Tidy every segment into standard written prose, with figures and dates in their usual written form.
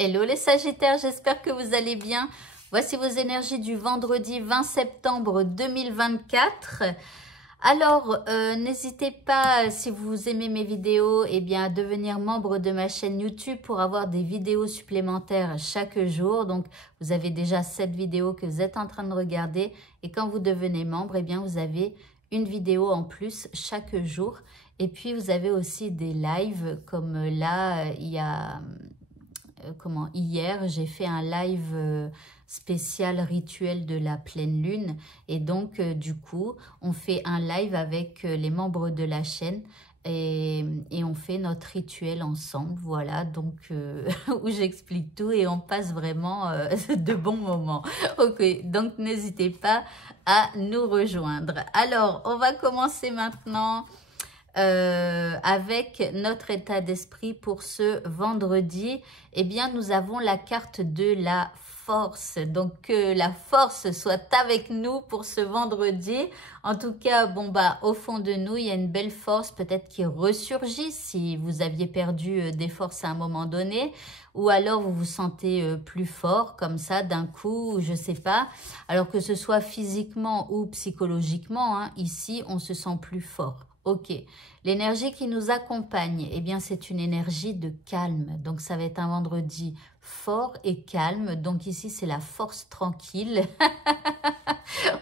Hello les Sagittaires, j'espère que vous allez bien. Voici vos énergies du vendredi 20 septembre 2024. Alors, n'hésitez pas, si vous aimez mes vidéos, eh bien, à devenir membre de ma chaîne YouTube pour avoir des vidéos supplémentaires chaque jour. Donc, vous avez déjà 7 vidéos que vous êtes en train de regarder. Et quand vous devenez membre, eh bien, vous avez une vidéo en plus chaque jour. Et puis, vous avez aussi des lives comme là, il y a... hier, j'ai fait un live spécial rituel de la pleine lune. Et donc, du coup, on fait un live avec les membres de la chaîne et on fait notre rituel ensemble. Voilà, donc, où j'explique tout et on passe vraiment de bons moments. Ok, donc n'hésitez pas à nous rejoindre. Alors, on va commencer maintenant avec notre état d'esprit pour ce vendredi. Eh bien, nous avons la carte de la force. Donc, que la force soit avec nous pour ce vendredi. En tout cas, bon, bah, au fond de nous, il y a une belle force peut-être qui ressurgit si vous aviez perdu des forces à un moment donné. Ou alors, vous vous sentez plus fort comme ça d'un coup, je sais pas. Alors que ce soit physiquement ou psychologiquement, hein, ici, on se sent plus fort. Ok, l'énergie qui nous accompagne, eh bien, c'est une énergie de calme. Donc, ça va être un vendredi fort et calme. Donc, ici, c'est la force tranquille.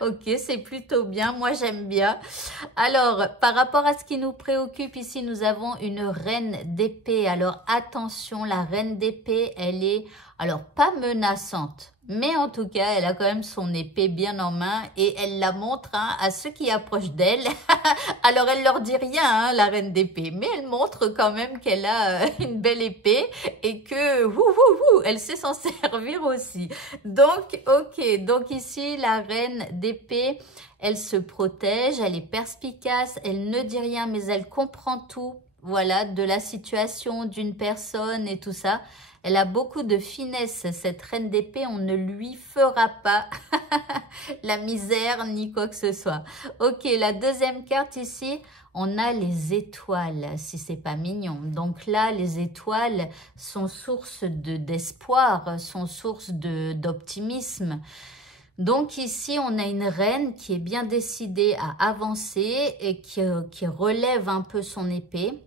Ok, c'est plutôt bien. Moi, j'aime bien. Alors, par rapport à ce qui nous préoccupe ici, nous avons une reine d'épée. Alors, attention, la reine d'épée, elle est, alors, pas menaçante. Mais en tout cas, elle a quand même son épée bien en main et elle la montre à ceux qui approchent d'elle. Alors, elle leur dit rien, hein, la reine d'épée, mais elle montre quand même qu'elle a une belle épée et que elle sait s'en servir aussi. Donc, ok, donc ici, la reine d'épée, elle se protège, elle est perspicace, elle ne dit rien, mais elle comprend tout, voilà, de la situation d'une personne et tout ça. Elle a beaucoup de finesse, cette reine d'épée, on ne lui fera pas la misère ni quoi que ce soit. Ok, la deuxième carte ici, on a les étoiles, si c'est pas mignon. Donc là, les étoiles sont source d'espoir, sont source d'optimisme. Donc ici, on a une reine qui est bien décidée à avancer et qui relève un peu son épée,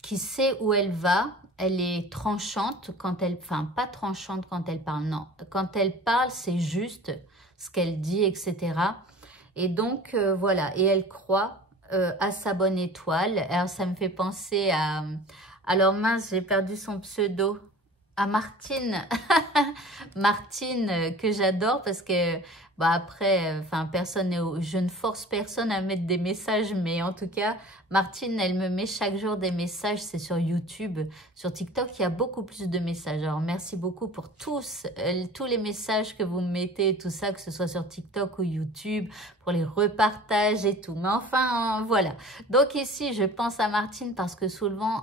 qui sait où elle va. Elle est tranchante quand elle... Enfin, pas tranchante quand elle parle, non. Quand elle parle, c'est juste ce qu'elle dit, etc. Et donc, voilà. Et elle croit à sa bonne étoile. Alors, ça me fait penser à... Alors, mince, j'ai perdu son pseudo. À Martine. Martine, que j'adore parce que... Bah après, enfin, je ne force personne à mettre des messages, mais en tout cas, Martine, elle me met chaque jour des messages, c'est sur YouTube. Sur TikTok, il y a beaucoup plus de messages. Alors, merci beaucoup pour tous les messages que vous me mettez, tout ça, que ce soit sur TikTok ou YouTube, pour les repartages et tout. Mais enfin, voilà. Donc ici, je pense à Martine parce que souvent,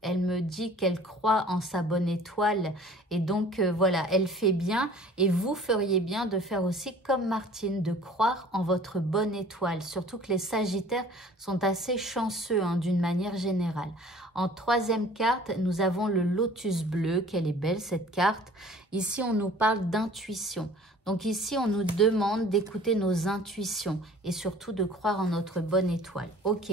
elle me dit qu'elle croit en sa bonne étoile et donc voilà, elle fait bien et vous feriez bien de faire aussi comme Martine, de croire en votre bonne étoile, surtout que les Sagittaires sont assez chanceux hein, d'une manière générale. En troisième carte, nous avons le lotus bleu, qu'elle est belle cette carte. Ici, on nous parle d'intuition. Donc ici, on nous demande d'écouter nos intuitions et surtout de croire en notre bonne étoile. Ok.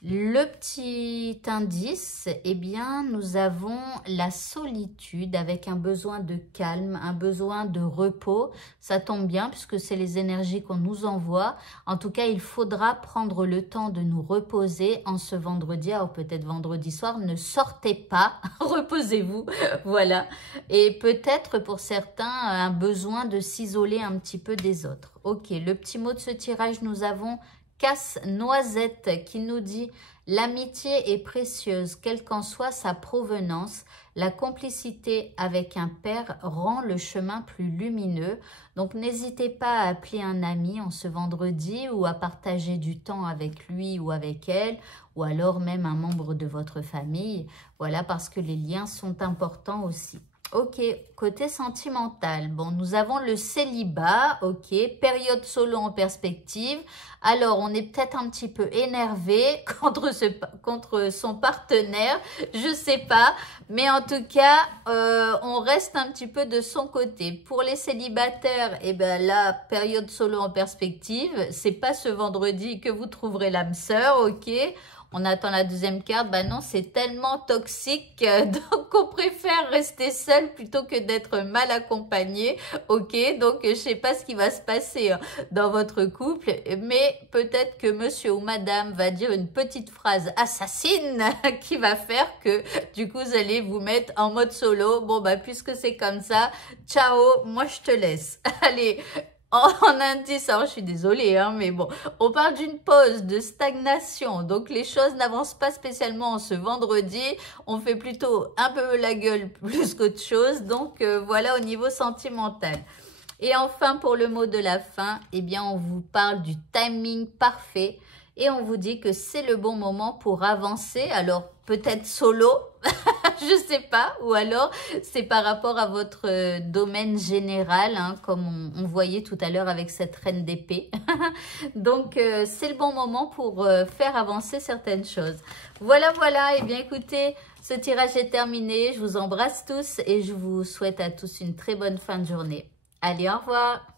Le petit indice, eh bien, nous avons la solitude avec un besoin de calme, un besoin de repos. Ça tombe bien puisque c'est les énergies qu'on nous envoie. En tout cas, il faudra prendre le temps de nous reposer en ce vendredi. Alors peut-être vendredi soir, ne sortez pas, reposez-vous, voilà. Et peut-être pour certains, un besoin de s'isoler un petit peu des autres. Ok, le petit mot de ce tirage, nous avons Casse-Noisette qui nous dit « L'amitié est précieuse, quelle qu'en soit sa provenance. La complicité avec un père rend le chemin plus lumineux. » Donc, n'hésitez pas à appeler un ami en ce vendredi ou à partager du temps avec lui ou avec elle ou alors même un membre de votre famille. Voilà, parce que les liens sont importants aussi. Ok, côté sentimental, bon, nous avons le célibat, ok, période solo en perspective. Alors, on est peut-être un petit peu énervé contre son partenaire, je sais pas, mais en tout cas, on reste un petit peu de son côté. Pour les célibataires, eh ben la période solo en perspective, c'est pas ce vendredi que vous trouverez l'âme sœur, ok? On attend la deuxième carte. Ben non, c'est tellement toxique donc on préfère rester seul plutôt que d'être mal accompagné. Ok, donc je sais pas ce qui va se passer dans votre couple, mais peut-être que monsieur ou madame va dire une petite phrase assassine qui va faire que du coup vous allez vous mettre en mode solo. Bon bah puisque c'est comme ça, ciao, moi je te laisse. Allez. En indice, alors je suis désolée, hein, mais bon, on parle d'une pause, de stagnation, donc les choses n'avancent pas spécialement ce vendredi, on fait plutôt un peu la gueule plus qu'autre chose, donc voilà au niveau sentimental. Et enfin, pour le mot de la fin, eh bien, on vous parle du timing parfait et on vous dit que c'est le bon moment pour avancer, alors peut-être solo, je sais pas, ou alors c'est par rapport à votre domaine général, hein, comme on voyait tout à l'heure avec cette reine d'épée. Donc c'est le bon moment pour faire avancer certaines choses. Voilà, voilà, et bien écoutez, ce tirage est terminé, je vous embrasse tous et je vous souhaite à tous une très bonne fin de journée. Allez, au revoir!